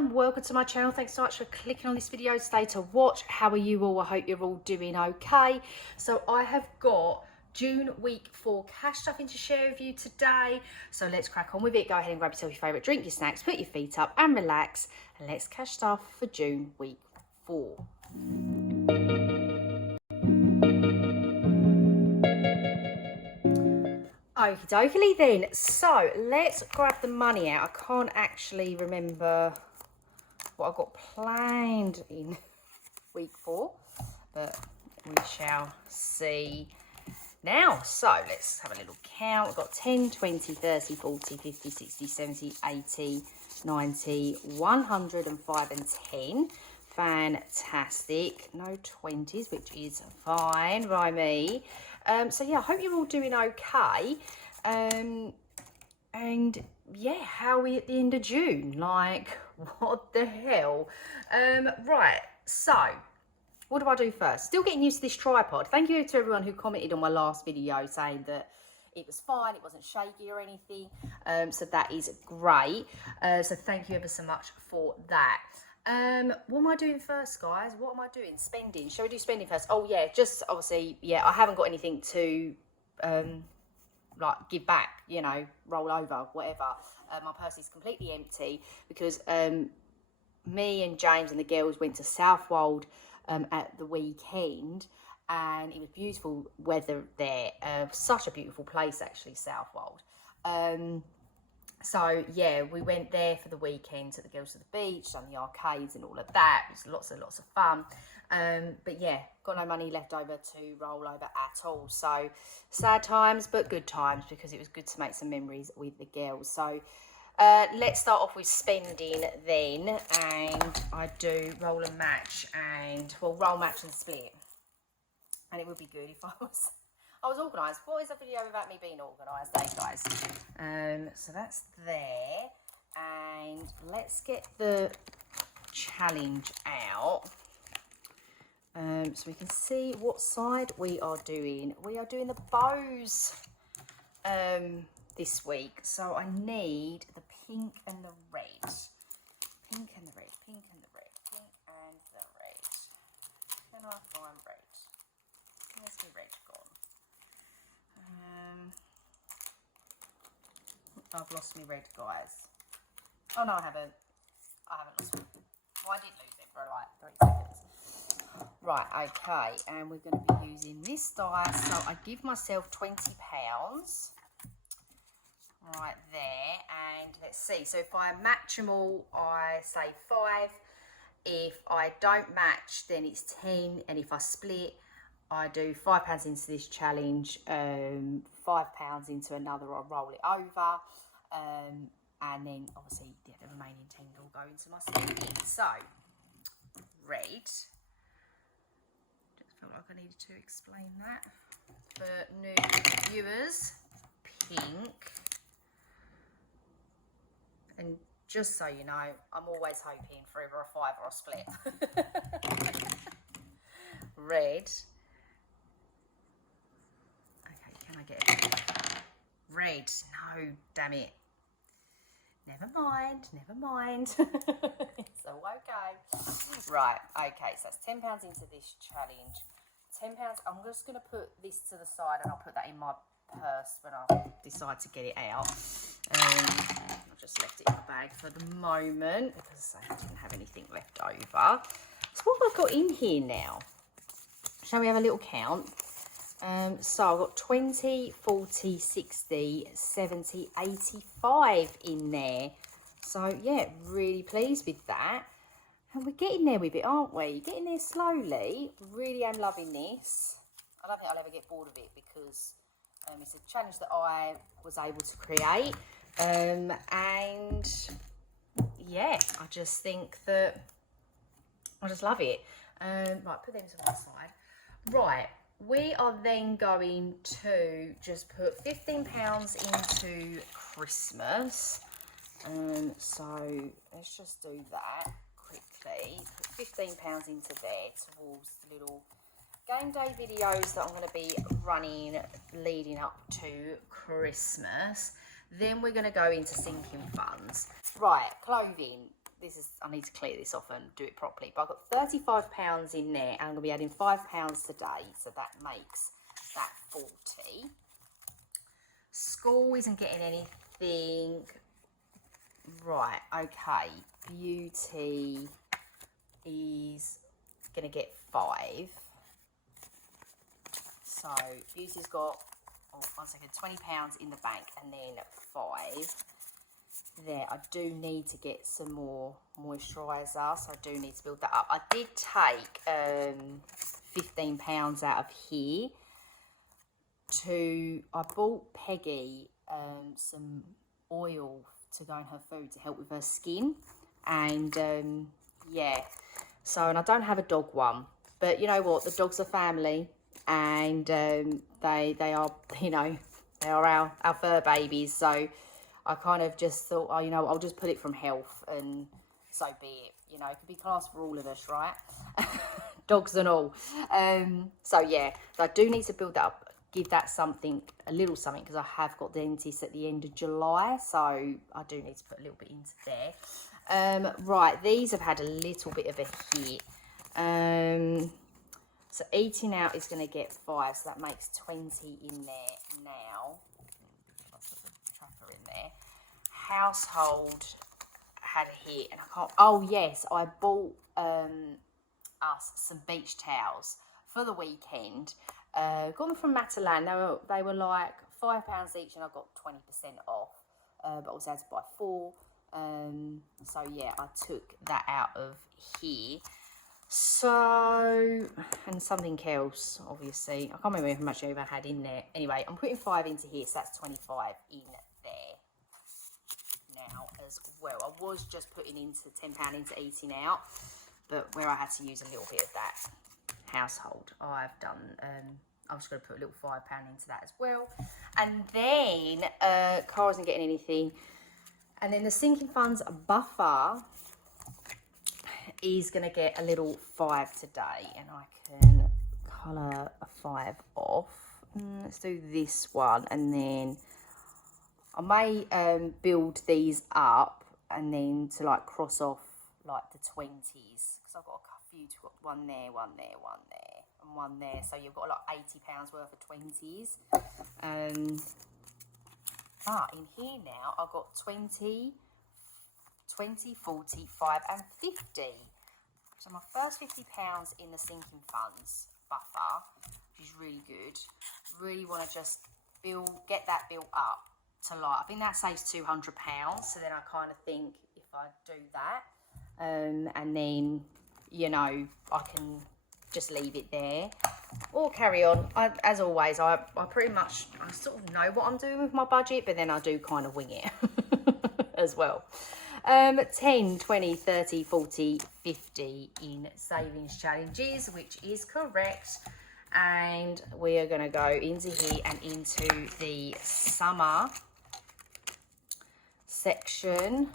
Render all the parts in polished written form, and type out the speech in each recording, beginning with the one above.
and welcome to my channel. Thanks so much for clicking on this video today to watch. How are you all? I hope you're all doing okay. So I have got June week 4 cash stuffing to share with you today. So let's crack on with it. Go ahead and grab yourself your favourite drink, your snacks, put your feet up and relax. And let's cash stuff for June week 4. Okie dokie then, so let's grab the money out. I can't actually remember what I've got planned in week 4, but we shall see now. So let's have a little count. We've got 10, 20, 30, 40, 50, 60, 70, 80, 90, 105 and 10. Fantastic. No 20s, which is fine by me. So yeah, I hope you're all doing okay. And yeah, how are we at the end of June? Like, what the hell? Right, so what do I do first? Still getting used to this tripod. Thank you to everyone who commented on my last video saying that it was fine, it wasn't shaky or anything. So that is great. So thank you ever so much for that. What am I doing first, guys? What am I doing? Spending. Shall we do spending first? Oh yeah, just obviously, yeah, I haven't got anything to like give back, you know, roll over, whatever. My purse is completely empty because me and James and the girls went to Southwold at the weekend, and it was beautiful weather there. Such a beautiful place, actually, Southwold. So yeah, we went there for the weekend, took the girls to the beach, done the arcades and all of that. It was lots of fun. But yeah, got no money left over to roll over at all. So sad times, but good times, because it was good to make some memories with the girls. So let's start off with spending then, and I do roll and match, and well, roll, match and split. And it would be good if I was organised. What is a video without me being organised, eh, guys? So that's there. And let's get the challenge out. So we can see what side we are doing. We are doing the bows this week. So I need the pink and the red. Pink and the red, pink and the red, pink and the red. Can I find red? Where's my red gone? I've lost my red, guys. Oh no, I haven't lost it. Well, I did lose it for like 3 seconds. Right, okay, and we're going to be using this die. So I give myself £20 right there, and let's see. So if I match them all, I say 5. If I don't match, then it's 10, and if I split, I do £5 into this challenge, £5 into another, I'll roll it over, and then obviously the remaining 10 will go into my spending. So, red, just felt like I needed to explain that. For new viewers, pink, and just so you know, I'm always hoping for either a 5 or a split. Red. Can I get it? Red. No, damn it. Never mind. It's all okay. Right, okay, so that's £10 into this challenge. £10, I'm just going to put this to the side, and I'll put that in my purse when I decide to get it out. I've just left it in the bag for the moment because I didn't have anything left over. So what have I got in here now? Shall we have a little count? So I've got 20, 40, 60, 70, 85 in there. So yeah, really pleased with that. And we're getting there with it, aren't we? Getting there slowly. Really am loving this. I don't think I'll ever get bored of it because it's a challenge that I was able to create. And yeah, I just think that I just love it. Right, put them to one side. Right. We are then going to just put £15 into Christmas. So let's just do that quickly. Put £15 into there towards the little game day videos that I'm going to be running leading up to Christmas. Then we're going to go into sinking funds. Right, clothing. I need to clear this off and do it properly. But I've got £35 in there, and I'm going to be adding £5 today, so that makes that 40. School isn't getting anything. Right, okay. Beauty is going to get 5. So Beauty's got, one second, £20 in the bank, and then 5. There, I do need to get some more moisturiser, so I do need to build that up. I did take £15 out of here I bought Peggy some oil to go in her food to help with her skin, and yeah, so, and I don't have a dog one, but you know what, the dogs are family, and they are, you know, they are our fur babies, so I kind of just thought, oh, you know, I'll just put it from health, and so be it. You know, it could be classed for all of us, right? Dogs and all. So yeah, so I do need to build that up, give that something, a little something, because I have got dentist at the end of July, so I do need to put a little bit into there. Right, these have had a little bit of a hit. So eating out is going to get 5, so that makes 20 in there now. Trapper in there. Household had a hit, and I can't. Oh yes, I bought us some beach towels for the weekend. Got them from Matalan. They were like £5 each, and I got 20% off. But I also had to buy 4. So yeah, I took that out of here. So, and something else, obviously. I can't remember how much I ever had in there. Anyway, I'm putting 5 into here, so that's 25 in there now as well. I was just putting into £10 into eating out, but where I had to use a little bit of that household, I've done, I'm just going to put a little £5 into that as well. And then, Cara isn't getting anything. And then the sinking funds buffer is going to get a little 5 today, and I can colour a 5 off. Let's do this one, and then I may build these up and then to like cross off like the 20s, because I've got a few, got one there, one there, one there, and one there, so you've got like £80 worth of 20s. But in here now I've got 20, 40, 5 and 50. So my first £50 in the sinking funds buffer, which is really good. Really want to just get that built up to like, I think that saves £200. So then I kind of think if I do that, and then, you know, I can just leave it there or carry on. As always, I pretty much, I sort of know what I'm doing with my budget, but then I do kind of wing it as well. 10, 20, 30, 40, 50 in savings challenges, which is correct. And we are going to go into here and into the summer section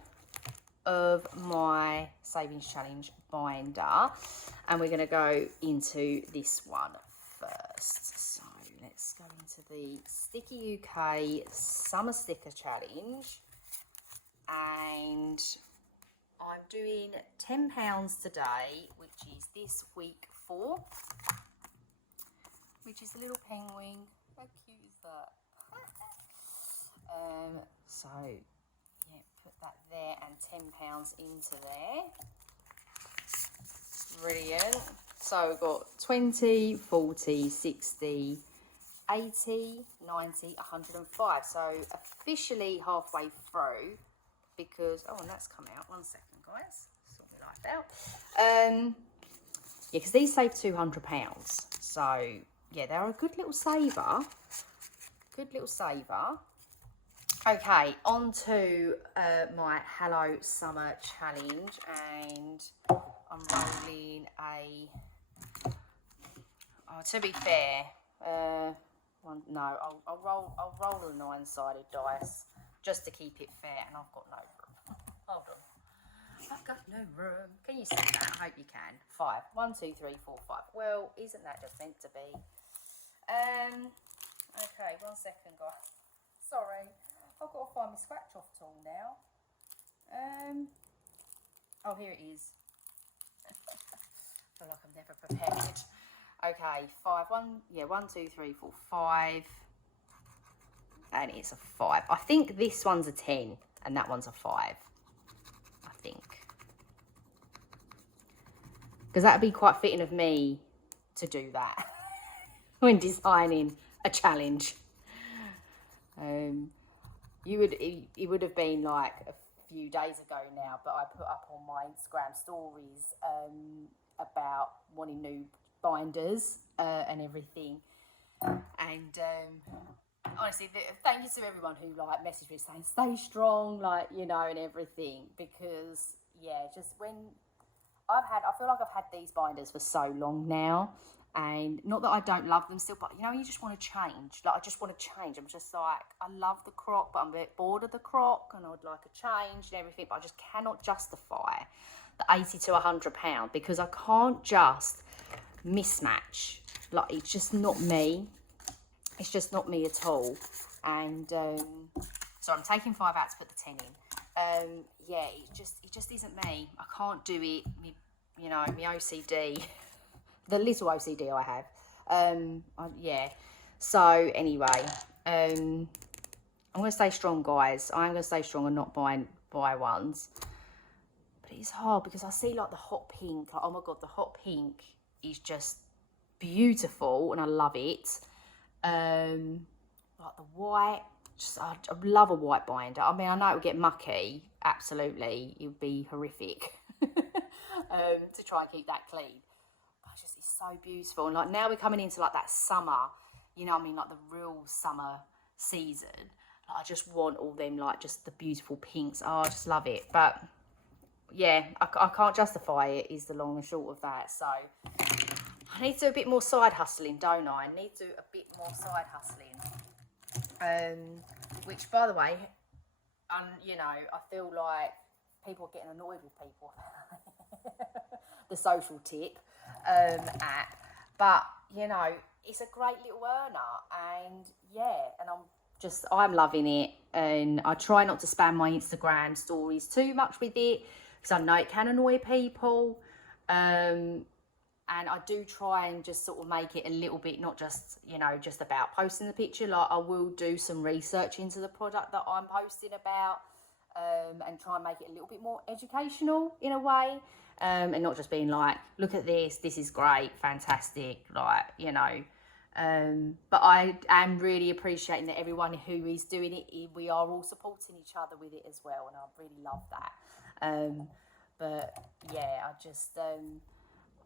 of my savings challenge binder. And we're going to go into this one first. So let's go into the Sticky UK Summer Sticker Challenge. And I'm doing £10 today, which is this week 4, which is a little penguin. How cute is that? So yeah, put that there and £10 into there. Brilliant. So we've got 20, 40, 60, 80, 90, 105. So officially halfway through. Because, oh, and that's come out. 1 second, guys. Sort my life out. Yeah, because these save £200. So, yeah, they're a good little saver. Good little saver. Okay, on to my Hello Summer Challenge. And I'm rolling a... Oh, to be fair, I'll roll a 9-sided dice. Just to keep it fair, and I've got no room. Hold on. I've got no room. Can you see that? I hope you can. 5. 1, 2, 3, 4, 5. Well, isn't that just meant to be? Okay, 1 second, guys. Sorry. I've got to find my scratch off tool now. Oh, here it is. I feel like I'm never prepared. Okay, 5, 1, yeah, 1, 2, 3, 4, 5. And it's a 5. I think this one's a 10 and that one's a 5. I think. Because that would be quite fitting of me to do that when designing a challenge. It would have been like a few days ago now, but I put up on my Instagram stories about wanting new binders and everything. And honestly, thank you to everyone who like messaged me saying stay strong, like, you know, and everything, because yeah, just when I feel like I've had these binders for so long now, and not that I don't love them still, but you know, you just want to change. Like, I just want to change. I'm just like, I love the croc, but I'm a bit bored of the croc, and I would like a change and everything, but I just cannot justify the £80 to £100 because I can't just mismatch. Like, it's just not me. It's just not me at all. And so I'm taking 5 out to put the 10 in. Yeah, it just isn't me. I can't do it. You know, my OCD, the little OCD I have. Yeah. So anyway, I'm gonna stay strong, guys. I'm gonna stay strong and not buy ones. But it's hard because I see like the hot pink. Like, oh my god, the hot pink is just beautiful, and I love it. Like the white. I love a white binder. I mean, I know it would get mucky. Absolutely, it would be horrific to try and keep that clean. But it's so beautiful. And like now we're coming into like that summer, you know what I mean, like the real summer season. Like, I just want all them, like just the beautiful pinks. Oh, I just love it. But yeah, I can't justify it is the long and short of that. So I need to do a bit more side hustling, don't I? I need to do a bit more side hustling. Which, by the way, you know, I feel like people are getting annoyed with people. The social tip app. But, you know, it's a great little earner. And, yeah, and I'm loving it. And I try not to spam my Instagram stories too much with it, because I know it can annoy people. And I do try and just sort of make it a little bit, not just, you know, just about posting the picture. Like, I will do some research into the product that I'm posting about, and try and make it a little bit more educational in a way. And not just being like, look at this is great, fantastic, like, you know. But I am really appreciating that everyone who is doing it, we are all supporting each other with it as well. And I really love that. But yeah, I just...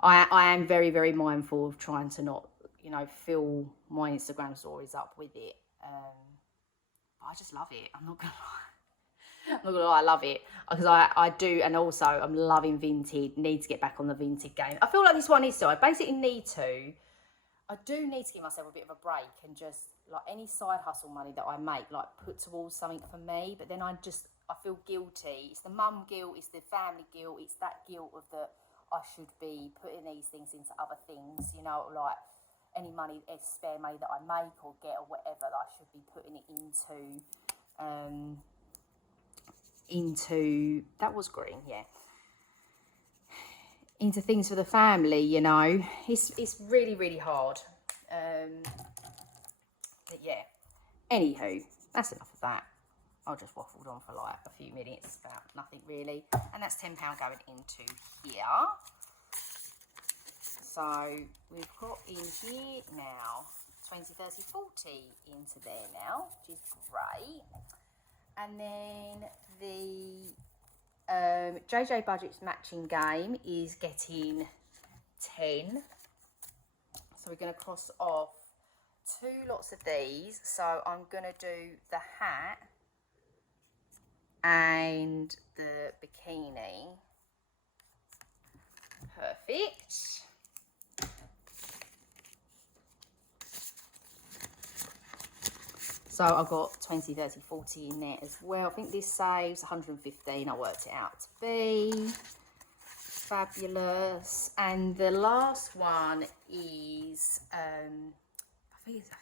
I am very, very mindful of trying to not, you know, fill my Instagram stories up with it. But I just love it. I'm not gonna lie. I'm not gonna lie, I love it. Because I do, and also I'm loving Vinted. Need to get back on the Vinted game. I feel like this one is so. I basically I do need to give myself a bit of a break and just, like, any side hustle money that I make, like, put towards something for me. But then I feel guilty. It's the mum guilt, it's the family guilt, it's that guilt of the... I should be putting these things into other things, you know, like any money, spare money that I make or get or whatever, that I should be putting it into, that was green, yeah, into things for the family, you know. It's really, really hard. But yeah, anywho, that's enough of that. I just waffled on for like a few minutes about nothing really. And that's £10 going into here. So we've got in here now 20, 30, 40 into there now, which is great. And then the JJ Budget's matching game is getting 10. So we're going to cross off 2 lots of these. So I'm going to do the hat and the bikini. Perfect. So I've got 20, 30, 40 in there as well. I think this saves 115. I worked it out to be fabulous. And the last one is, I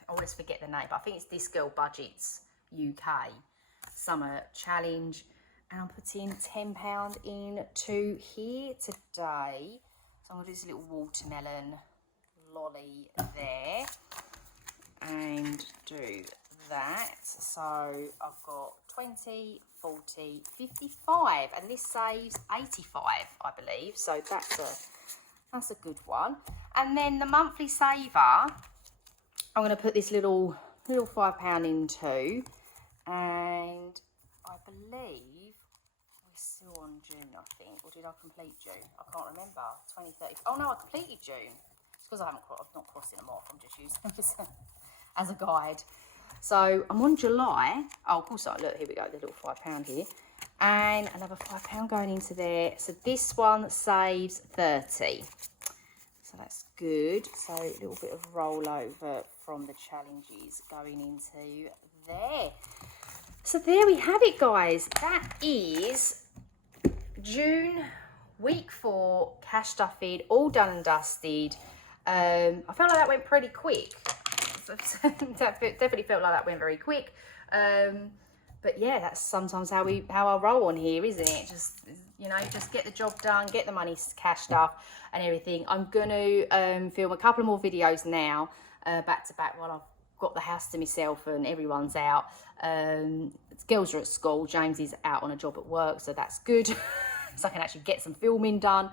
always forget the name, but I think it's This Girl Budgets UK Summer Challenge. and I'm putting £10 into here today. So I'm going to do this little watermelon lolly there and do that. So I've got 20, 40, 55, and this saves 85, I believe. So that's a good one. And then the monthly saver, I'm going to put this little £5 into, and I believe we're still on June, I think, or did I complete June? I can't remember. 20, 30. Oh no, I completed June. It's because I'm not crossing them off. I'm just using them as a guide. So I'm on July. Oh, of course, look, here we go, the little £5 here. And another £5 going into there. So this one saves 30. So that's good. So a little bit of rollover from the challenges going into there. So there we have it, guys. That is June, week 4, cash stuffing, all done and dusted. I felt like that went pretty quick. Definitely felt like that went very quick. But yeah, that's sometimes how I roll on here, isn't it? Just, you know, just get the job done, get the money cashed up and everything. I'm going to film a couple more videos now, back to back, while I've got the house to myself and everyone's out. Girls are at school, James is out on a job at work, so that's good. So I can actually get some filming done.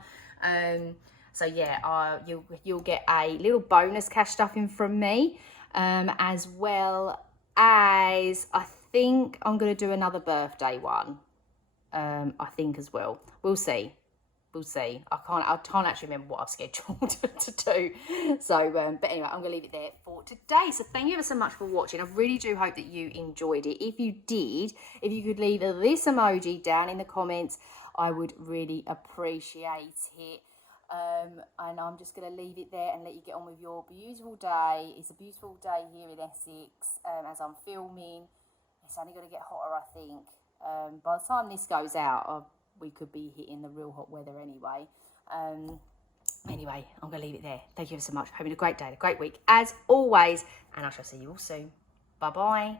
So yeah, you'll get a little bonus cash stuffing from me, as well as I think I'm going to do another birthday one. I think as well. We'll see. I can't actually remember what I've scheduled to do. So, but anyway, I'm going to leave it there for today. So thank you ever so much for watching. I really do hope that you enjoyed it. If you did, if you could leave this emoji down in the comments, I would really appreciate it. And I'm just going to leave it there and let you get on with your beautiful day. It's a beautiful day here in Essex, as I'm filming. It's only going to get hotter, I think. By the time this goes out, we could be hitting the real hot weather anyway. Anyway, I'm going to leave it there. Thank you so much. Having a great day, a great week, as always. And I shall see you all soon. Bye-bye.